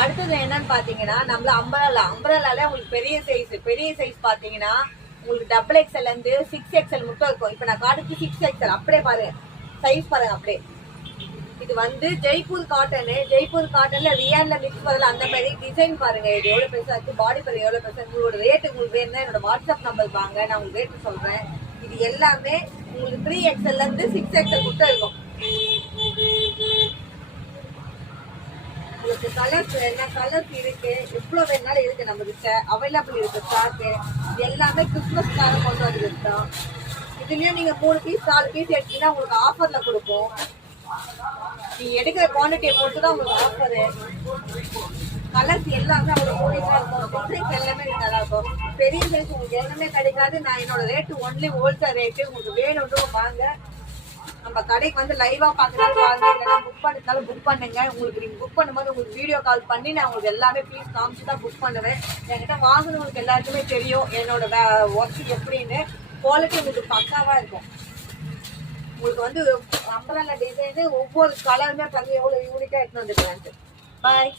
அடுத்தது என்னன்னு பாத்தீங்கன்னா நம்மள அம்பரலால உங்களுக்கு பெரிய சைஸ் பாத்தீங்கன்னா உங்களுக்கு டபுள் எக்ஸ்எல் இருந்து 6XL மட்டும் இருக்கும். இப்ப நான் காட்டுக்கு 6XL அப்படியே பாருங்க, சைஸ் பாருங்க அப்படியே. இது வந்து ஜெய்ப்பூர் காட்டன்ல ரியான்ல மிக்ஸ் பண்ணல அந்த மாதிரி டிசைன் பாருங்க. இது எவ்வளவு பெருசா இருக்கு, பாடி பாருங்க எவ்வளவு பெருசா. உங்களோட ரேட் உங்களுக்கு வேணும்னா என்னோட வாட்ஸ்அப் நம்பர் வாங்க, நான் உங்களுக்கு ரேட் சொல்றேன். இது எல்லாமே உங்களுக்கு 3XL இருந்து 6XL மட்டும் இருக்கும். உங்களுக்கு கலர்ஸ் என்ன கலர்ஸ் இருக்கு, எவ்வளவு வேணாலும் இருக்கு, நம்ம கிட்ட அவைலபிள் இருக்கு ஸ்டாக்கு. இது எல்லாமே கிறிஸ்மஸ்க்காக கொண்டு வந்துருக்கோம். இதுலயும் நீங்க 3 பீஸ் 4 பீஸ் எடுத்தீங்கன்னா உங்களுக்கு ஆஃபர்ல கொடுப்போம். நீங்க எடுக்கிற குவான்டிட்டியை பொறுத்து தான் உங்களுக்கு ஆஃபரு. கலர்ஸ் எல்லாமே அவ்வளோ இருக்கும், டிசைன்ஸ் எல்லாமே நல்லா இருக்கும். பெரிய சைஸ் உங்களுக்கு எல்லாமே கிடைக்காது. நான் என்னோட ரேட்டு ஒன்லி ஹோல்சேல் ரேட்டு. உங்களுக்கு வேணும்னு வாங்க, நம்ம கடைக்கு வந்து லைவா பார்க்கறாலும் வாங்க, இல்லைன்னா புக் பண்ணிருந்தாலும் புக் பண்ணுங்க. உங்களுக்கு நீங்க புக் பண்ணும்போது உங்களுக்கு வீடியோ கால் பண்ணி நான் உங்களுக்கு எல்லாமே பீஸ் காமிச்சு தான் புக் பண்ணுவேன். என்கிட்ட வாங்கினவங்களுக்கு எல்லாருக்குமே தெரியும் என்னோட ஒர்க் எப்படின்னு. குவாலிட்டி உங்களுக்கு பக்காவா இருக்கும். உங்களுக்கு வந்து அம்பரல்லா டிசைன் ஒவ்வொரு கலருமே பாருங்க எவ்வளவு யூனிக்கா எடுத்து வந்துருக்காங்க. பாய்.